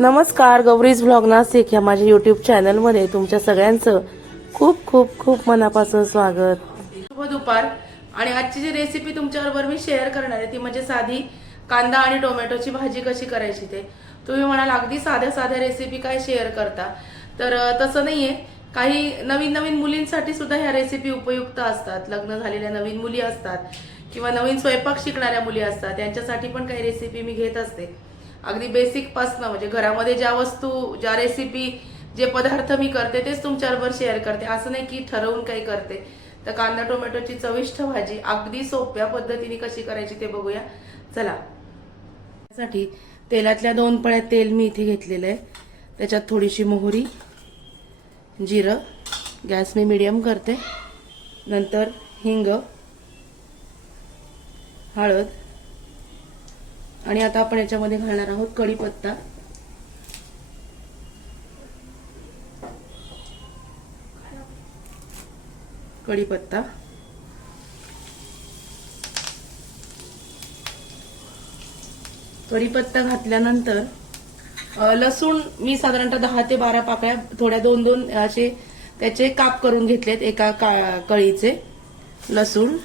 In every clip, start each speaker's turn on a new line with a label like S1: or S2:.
S1: नमस्कार गौरीज ब्लॉग नाशिक ह्या माझ्या युट्यूब चॅनलमध्ये तुमच्या सगळ्यांचं खूप खूप खूप मनापासून स्वागत. शुभ दुपार. आणि आजची जी रेसिपी तुमच्याबरोबर मी शेअर करणार आहे ती म्हणजे साधी कांदा आणि टोमॅटोची भाजी कशी करायची ते. तुम्ही म्हणाल अगदी साध्या साध्या रेसिपी काय शेअर करता? तर तसं तसं नाहीये. काही नवीन नवीन मुलींसाठी सुद्धा ह्या रेसिपी उपयुक्त असतात. लग्न झालेल्या नवीन मुली असतात किंवा नवीन स्वयंपाक शिकणाऱ्या मुली असतात त्यांच्यासाठी पण काही रेसिपी मी घेत असते. अगदी बेसिकपासनं म्हणजे घरामध्ये ज्या वस्तू ज्या रेसिपी जे पदार्थ मी करते तेच तुमच्याबरोबर शेअर करते. असं नाही की ठरवून काही करते. तर कांदा टोमॅटोची चविष्ट भाजी अगदी सोप्या पद्धतीने कशी करायची ते बघूया. चला. त्यासाठी तेलातल्या दोन पळ्या तेल मी इथे घेतलेलं आहे. त्याच्यात थोडीशी मोहरी जिरं गॅस मी मिडियम करते. नंतर हिंग हळद आणि आता आपण याच्यामध्ये घालणार आहोत कढीपत्ता. कढीपत्ता. कढीपत्ता घातल्यानंतर लसूण मी साधारणतः दहा ते बारा पाकळ्या थोड्या दोन दोन असे त्याचे काप करून घेतलेत एका का- कळीचे. लसूण.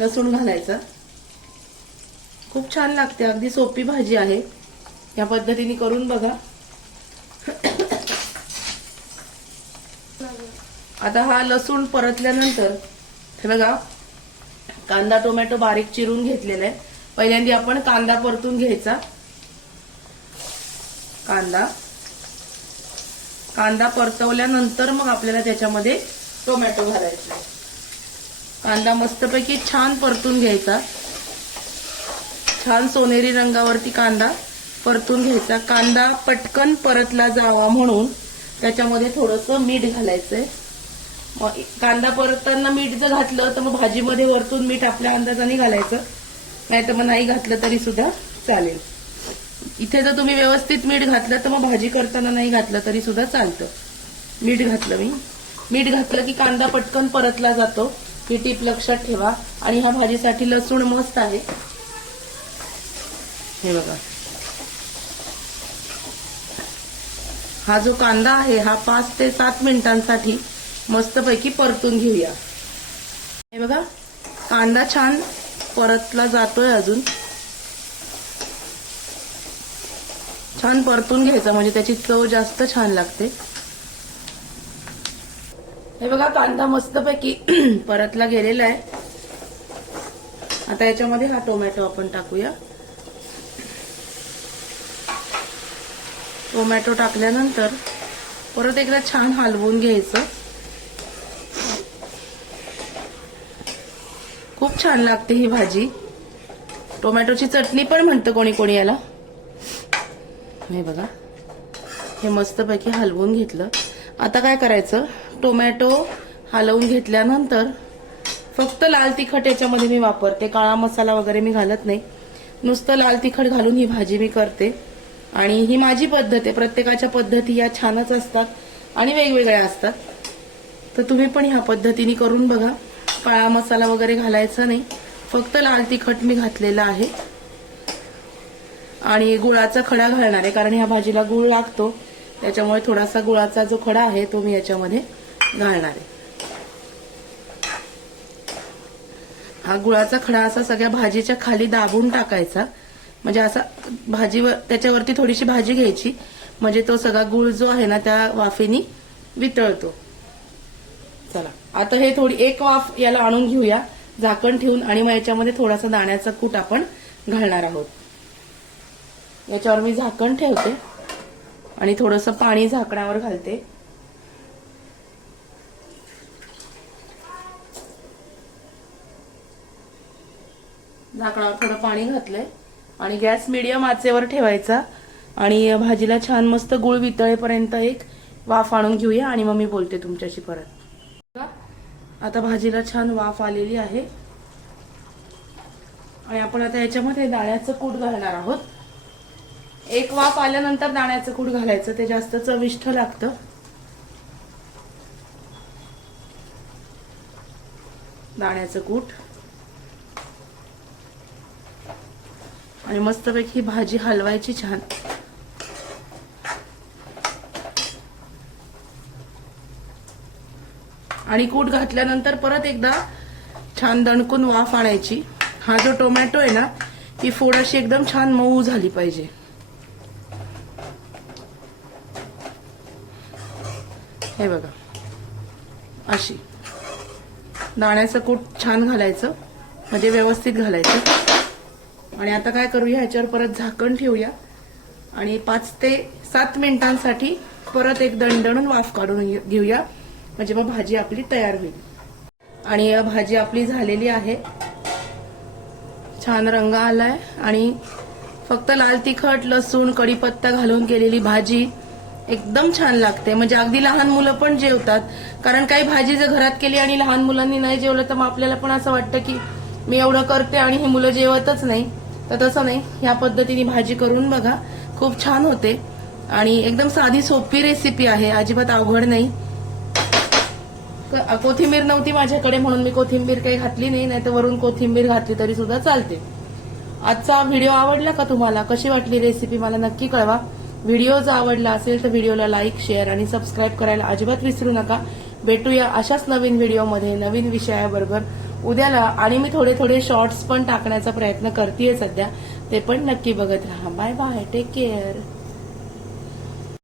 S1: लसूण घालायचा. खूप छान लागते अगदी सोपी भाजी आहे. या पद्धतीने करून बघा. आता हा लसूण परतल्यानंतर हे बघा कांदा टोमॅटो बारीक चिरून घेतलेला आहे. पहिल्यांदा आपण कांदा परतून घ्यायचा. कांदा. कांदा परतवल्यानंतर मग आपल्याला त्याच्यामध्ये टोमॅटो घालायचा. कांदा मस्तपैकी छान परतून घ्यायचा. छान सोनेरी रंगावरती कांदा परतून घ्यायचा. कांदा पटकन परतला जावा म्हणून त्याच्यामध्ये थोडंसं मीठ घालायचंय. मग कांदा परतताना मीठ जर घातलं तर मग भाजीमध्ये वरतून मीठ आपल्या अंदाजाने घालायचं. नाही तर मग नाही घातलं तरी सुद्धा चालेल. इथे जर तुम्ही व्यवस्थित मीठ घातलं तर मग भाजी करताना नाही घातलं तरी सुद्धा चालतं. मीठ घातलं मी. मीठ घातलं की कांदा पटकन परतला जातो. ही टीप लक्षात ठेवा. आणि ह्या भाजीसाठी लसूण मस्त आहे. हे बघा. हा जो कांदा आहे हा पाच ते सात मिनिटांसाठी मस्तपैकी परतून घेऊया. हे बघा कांदा छान परतला जातोय अजून. छान परतून घ्यायचा म्हणजे त्याची चव जास्त छान लागते. हे बघा कांदा मस्तपैकी परतला गेलेला आहे. आता याच्यामध्ये हा टोमॅटो आपण टाकूया. टोमॅटो टाकल्यानंतर परत एकदा छान हलवून घ्यायचं. खूप छान लागते ही भाजी. टोमॅटोची चटणी पण म्हणतं कोणी कोणी याला. हे बघा हे मस्तपैकी हलवून घेतलं. आता काय करायचं? टोमॅटो हलवून घेतल्यानंतर फक्त लाल तिखट याच्यामध्ये मी वापरते. काळा मसाला वगैरे मी घालत नाही. नुसतं लाल तिखट घालून ही भाजी मी करते. आणि ही माझी पद्धत आहे. प्रत्येकाच्या पद्धती या छानच असतात आणि वेगवेगळ्या असतात. तर तुम्ही पण ह्या पद्धतीने करून बघा. काळा मसाला वगैरे घालायचा नाही. फक्त लाल तिखट मी घातलेला आहे. आणि गुळाचा खडा घालणार आहे. कारण ह्या भाजीला गुळ लागतो. त्याच्यामुळे थोडासा गुळाचा जो खडा आहे तो मी याच्यामध्ये घालणार आहे. हा गुळाचा खडा असा सगळ्या भाजीच्या खाली दाबून टाकायचा. म्हणजे असा भाजीवर त्याच्यावरती थोडीशी भाजी घ्यायची. म्हणजे तो सगळा गुळ जो आहे ना त्या वाफेनी वितळतो. चला. आता हे थोडी एक वाफ याला आणून घेऊया. झाकण ठेवून आणि मग याच्यामध्ये थोडासा दाण्याचा कूट आपण घालणार आहोत. याच्यावर मी झाकण ठेवते. आणि थोडंसं पाणी झाकणावर घालते. झाकणावर थोडं पाणी घातलंय. आणि गॅस मिडियम आचेवर ठेवायचा. आणि भाजीला छान मस्त गुळ वितळेपर्यंत एक वाफ आणून घेऊया आणि मग मी बोलते तुमच्याशी परत. आता भाजीला छान वाफ आलेली आहे. आणि आपण आता याच्यामध्ये डाळ्याचं कूट घालणार आहोत. एक वाफ आल्यानंतर दाण्याचं कूट घालायचं ते जास्त चविष्ट लागतं. दाण्याचं कूट. आणि मस्तपैकी भाजी हलवायची छान. आणि कूट घातल्यानंतर परत एकदा छान दणकून वाफ आणायची. हा जो टोमॅटो आहे ना ही फोड अशी एकदम छान मऊ झाली पाहिजे. हे बघा. अशी. दाण्याचं कूट छान घालायचं. म्हणजे व्यवस्थित घालायचं. आणि आता काय करूया ह्याच्यावर परत झाकण ठेवूया. आणि पाच ते सात मिनिटांसाठी परत एक दणदणून वाफ काढून घे- घेऊया. म्हणजे मग भाजी आपली तयार होईल. आणि या भाजी आपली झालेली आहे. छान रंग आलाय. आणि फक्त लाल तिखट लसूण कढीपत्ता घालून केलेली भाजी. एकदम छान लागते. म्हणजे अगदी लहान मुलं पण जेवतात. कारण काही भाजी जर घरात केली आणि लहान मुलांनी नाही जेवलं तर मग आपल्याला पण असं वाटतं की मी एवढं करते आणि ही मुलं जेवतच नाही. तर तसं नाही. ह्या पद्धतीने भाजी करून बघा. खूप छान होते. आणि एकदम साधी सोपी रेसिपी आहे. अजिबात अवघड नाही. कोथिंबीर नव्हती माझ्याकडे म्हणून मी कोथिंबीर काही घातली नाही. नाही तर वरून कोथिंबीर घातली तरी सुद्धा चालते. आजचा व्हिडिओ आवडला का तुम्हाला? कशी वाटली रेसिपी मला नक्की कळवा. व्हिडिओ जर आवडला असेल तर व्हिडिओला लाईक शेअर आणि सबस्क्राईब करायला अजिबात विसरू नका. भेटूया अशाच नवीन व्हिडिओमध्ये नवीन विषयाबरोबर. उद्याला आणि मी थोडे थोडे शॉर्ट्स पण टाकण्याचा प्रयत्न करतेय सध्या. ते पण नक्की बघत राहा. Bye bye take care